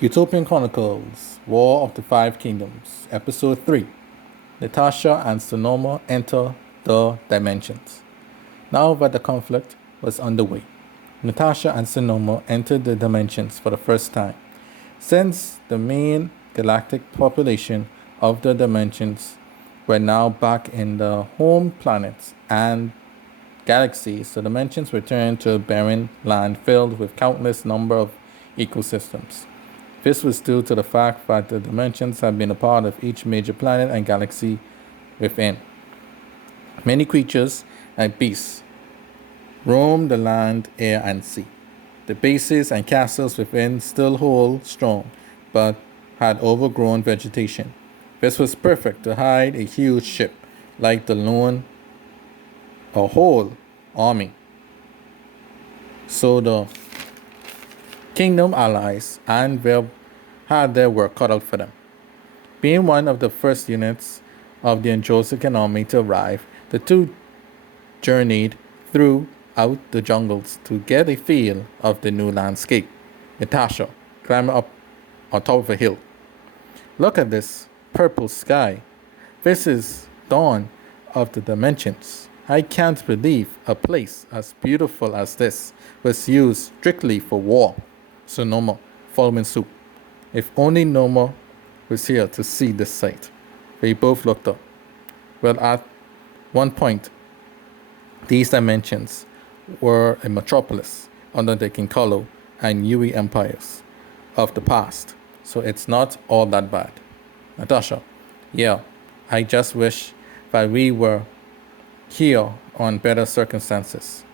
Utopian Chronicles War of the Five Kingdoms, Episode 3. Natasha and Sonoma enter the dimensions. Now that the conflict was underway, Natasha and Sonoma entered the dimensions for the first time. Since the main galactic population of the dimensions were now back in the home planets and galaxies, the dimensions returned to a barren land filled with countless number of ecosystems. This was due to the fact that the dimensions have been a part of each major planet and galaxy within. Many creatures and beasts roam the land, air, and sea. The bases and castles within still hold strong, but had overgrown vegetation. This was perfect to hide a huge ship, like the lone, a whole army. So the kingdom allies and had their work cut out for them. Being one of the first units of the Androsican army to arrive, the two journeyed throughout the jungles to get a feel of the new landscape. Natasha climbed up on top of a hill. Look at this purple sky. This is dawn of the dimensions. I can't believe a place as beautiful as this was used strictly for war. Sonoma following suit. If only Noma was here to see this sight. They both looked up. Well, at one point, these dimensions were a metropolis under the Kinkalo and Yui empires of the past, so it's not all that bad. Natasha, yeah, I just wish that we were here on better circumstances.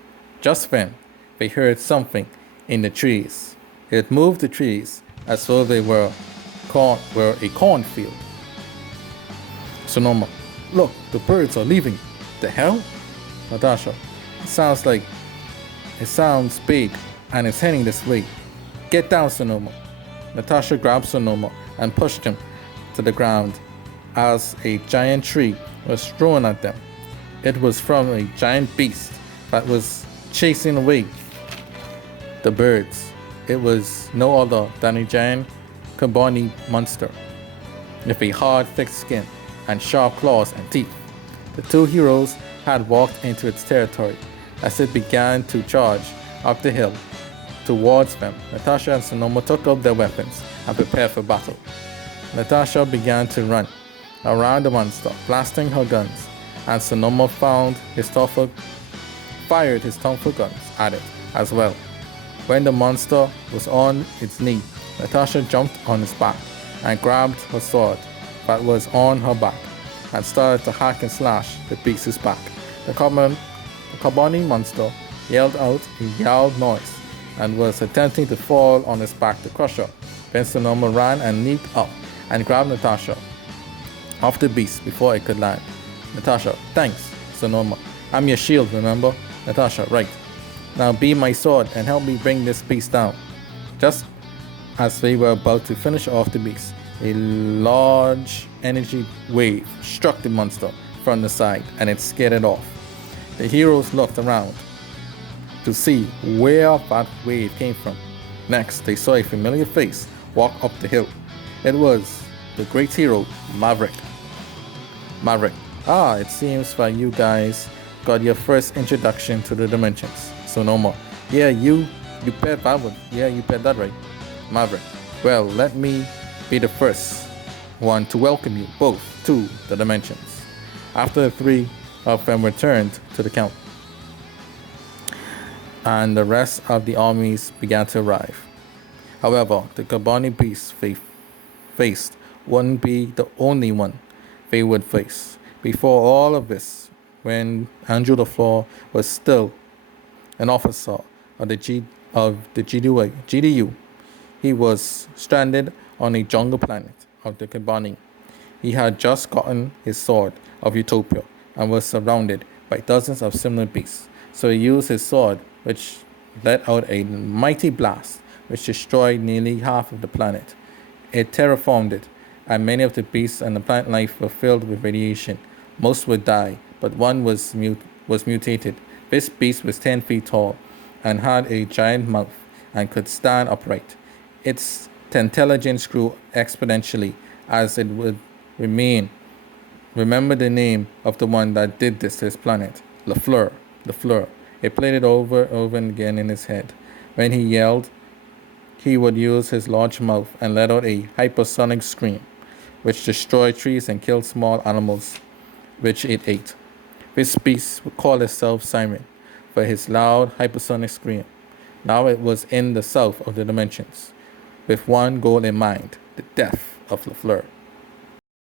Just then, they heard something in the trees. It moved the trees as though they were a cornfield. Sonoma, look, the birds are leaving. The hell? Natasha, it sounds big and it's heading this way. Get down, Sonoma. Natasha grabbed Sonoma and pushed him to the ground as a giant tree was thrown at them. It was from a giant beast that was chasing away the birds. It was no other than a giant Kabani monster with a hard, thick skin and sharp claws and teeth. The two heroes had walked into its territory as it began to charge up the hill towards them. Natasha and Sonoma took up their weapons and prepared for battle. Natasha began to run around the monster, blasting her guns, and Sonoma fired his thoughtful guns at it as well. When the monster was on its knee, Natasha jumped on its back and grabbed her sword that was on her back and started to hack and slash the beast's back. The Kabani monster yelled out a loud noise and was attempting to fall on its back to crush her. Then Sonoma ran and leaped up and grabbed Natasha off the beast before it could land. Natasha, thanks, Sonoma. I'm your shield, remember? Natasha, right. Now be my sword and help me bring this beast down. Just as they were about to finish off the beast, a large energy wave struck the monster from the side and it scared it off. The heroes looked around to see where that wave came from. Next, they saw a familiar face walk up the hill. It was the great hero, Maverick. It seems that you guys got your first introduction to the dimensions. Sonoma, yeah, you bet that one. Yeah, you bet that right. Maverick, well, let me be the first one to welcome you both to the dimensions. After the three of them returned to the camp, and the rest of the armies began to arrive. However, the Kabani beast they faced wouldn't be the only one they would face. Before all of this, when Andrew LaFleur was still an officer of the GDU, he was stranded on a jungle planet of the Kabani. He had just gotten his sword of Utopia and was surrounded by dozens of similar beasts. So he used his sword, which let out a mighty blast, which destroyed nearly half of the planet. It terraformed it, and many of the beasts and the plant life were filled with radiation. Most would die, but one was mutated. This beast was 10 feet tall and had a giant mouth and could stand upright. Its The intelligence grew exponentially as it would remain. Remember the name of the one that did this to his planet. LaFleur. LaFleur. He played it over and over again in his head. When he yelled, he would use his large mouth and let out a hypersonic scream, which destroyed trees and killed small animals, which it ate. This beast would call itself Siren for his loud hypersonic scream. Now it was in the south of the dimensions, with one goal in mind, the death of LaFleur.